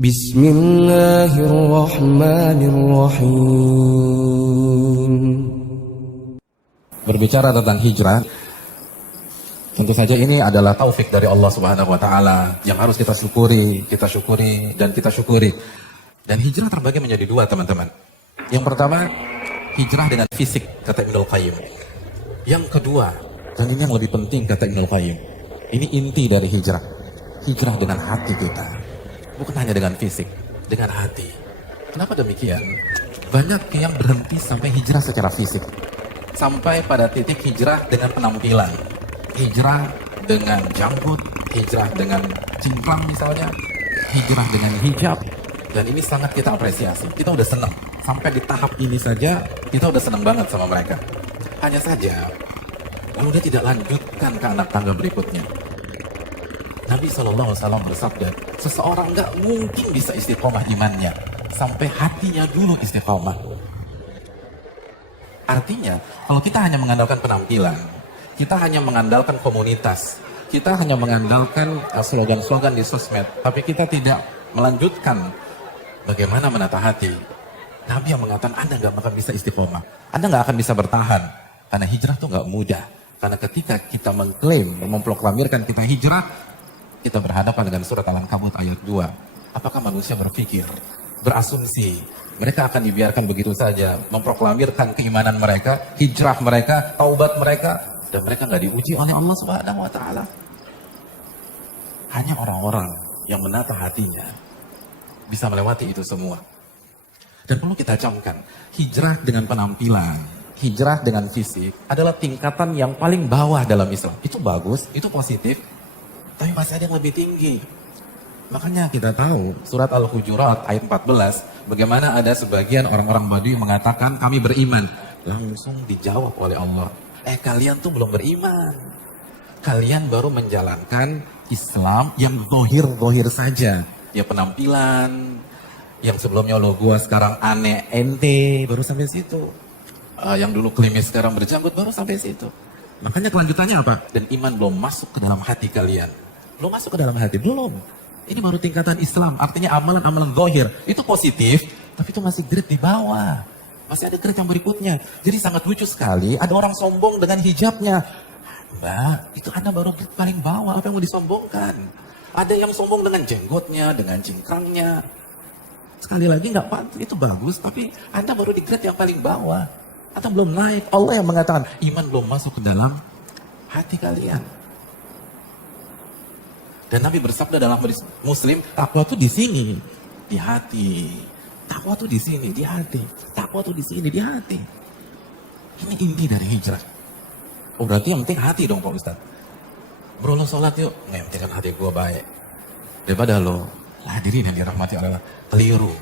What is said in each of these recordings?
Bismillahirrahmanirrahim. Berbicara tentang hijrah, tentu saja ini adalah taufik dari Allah Subhanahu wa taala yang harus kita syukuri dan kita syukuri. Dan hijrah terbagi menjadi dua, teman-teman. Yang pertama, hijrah dengan fisik, kata Ibnul Qayyim. Yang kedua, dan ini yang lebih penting, kata Ibnul Qayyim, ini inti dari hijrah. Hijrah dengan hati kita. Bukan hanya dengan fisik, dengan hati. Kenapa demikian? Banyak yang berhenti sampai hijrah secara fisik. Sampai pada titik hijrah dengan penampilan. Hijrah dengan janggut, hijrah dengan cingkrang misalnya, hijrah dengan hijab. Dan ini sangat kita apresiasi. Kita udah senang. Sampai di tahap ini saja, kita udah senang banget sama mereka. Hanya saja, lalu dia tidak lanjutkan ke anak tangga berikutnya. Nabi SAW bersabda, seseorang gak mungkin bisa istiqomah imannya sampai hatinya dulu istiqomah. Artinya, kalau kita hanya mengandalkan penampilan, kita hanya mengandalkan komunitas, kita hanya mengandalkan slogan-slogan di sosmed, tapi kita tidak melanjutkan bagaimana menata hati. Nabi yang mengatakan, Anda gak akan bisa istiqomah, Anda gak akan bisa bertahan, karena hijrah itu gak mudah. Karena ketika kita mengklaim, memproklamirkan kita hijrah, kita berhadapan dengan surat Al-Ankabut ayat 2. Apakah manusia berpikir, berasumsi, mereka akan dibiarkan begitu saja memproklamirkan keimanan mereka, hijrah mereka, taubat mereka, dan mereka nggak diuji oleh Allah Subhanahu wa taala? Hanya orang-orang yang menata hatinya bisa melewati itu semua. Dan perlu kita camkan, hijrah dengan penampilan, hijrah dengan fisik adalah tingkatan yang paling bawah dalam Islam. Itu bagus, itu positif, tapi masih ada yang lebih tinggi. Makanya kita tahu surat Al-Hujurat ayat 14, bagaimana ada sebagian orang-orang Baduy mengatakan kami beriman. Langsung dijawab oleh Allah, kalian tuh belum beriman. Kalian baru menjalankan Islam yang zohir-zohir saja. Ya penampilan, yang sebelumnya lo gua sekarang aneh ente, baru sampai situ. Yang dulu klimis sekarang berjanggut, baru sampai situ. Makanya kelanjutannya apa? Dan iman belum masuk ke dalam hati kalian. Belum masuk ke dalam hati, belum. Ini baru tingkatan Islam, artinya amalan-amalan zahir. Itu positif, tapi itu masih grade di bawah. Masih ada grade yang berikutnya. Jadi sangat lucu sekali, ada orang sombong dengan hijabnya. Mbak, itu Anda baru grade paling bawah, apa yang mau disombongkan? Ada yang sombong dengan jenggotnya, dengan cingkrangnya. Sekali lagi nggak pantas, itu bagus, tapi Anda baru di grade yang paling bawah. Atau belum naik. Allah yang mengatakan, iman belum masuk ke dalam hati kalian. Dan Nabi bersabda dalam hadis Muslim, takwa tuh di sini, di hati. Takwa tuh di sini, di hati. Takwa tuh di sini, di hati. Ini inti dari hijrah. Oh berarti yang penting hati dong Pak Ustadz. Bro lo sholat yuk, yang penting hati gue baik. Daripada lo, hadirin yang dirahmati Allah, keliru.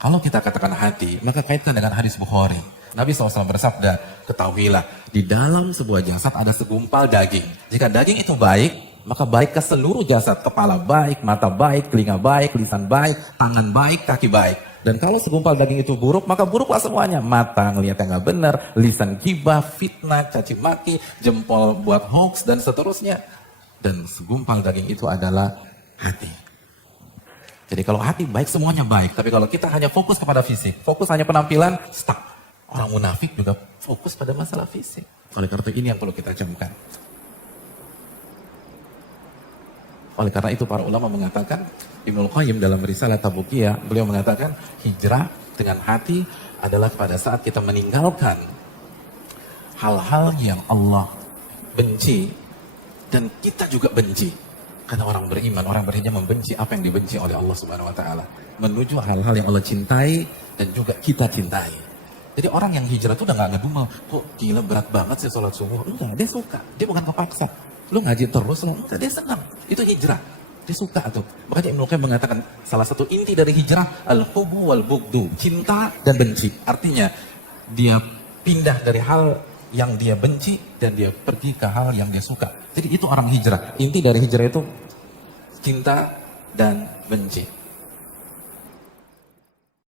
Kalau kita katakan hati, maka kaitkan dengan hadis Bukhari. Nabi SAW bersabda, ketahuilah, di dalam sebuah jasad ada segumpal daging. Jika daging itu baik, maka baik ke seluruh jasad. Kepala baik, mata baik, telinga baik, lisan baik, tangan baik, kaki baik. Dan kalau segumpal daging itu buruk, maka buruklah semuanya. Mata ngelihat yang gak benar, lisan gibah, fitnah, caci maki, jempol buat hoax, dan seterusnya. Dan segumpal daging itu adalah hati. Jadi kalau hati baik, semuanya baik. Tapi kalau kita hanya fokus kepada fisik, fokus hanya penampilan, stuck. Orang munafik juga fokus pada masalah fisik. Oleh karena ini yang perlu kita camkan. Oleh karena itu para ulama mengatakan, Ibnul Qayyim dalam Risalah Tabukiyah, beliau mengatakan hijrah dengan hati adalah pada saat kita meninggalkan hal-hal yang Allah benci dan kita juga benci. Karena orang beriman, orang beriman membenci apa yang dibenci oleh Allah Subhanahu wa taala, menuju hal-hal yang Allah cintai dan juga kita cintai. Jadi orang yang hijrah itu udah gak ngedumel, kok gila berat banget sih sholat subuh. Enggak, dia suka, dia bukan kepaksa. Lu ngaji terus, enggak, dia senang. Itu hijrah, dia suka tuh. Makanya Ibnu Qayyim mengatakan salah satu inti dari hijrah, al-hubbu wal bugdu, cinta dan benci. Artinya dia pindah dari hal yang dia benci dan dia pergi ke hal yang dia suka. Jadi itu orang hijrah. Inti dari hijrah itu cinta dan benci.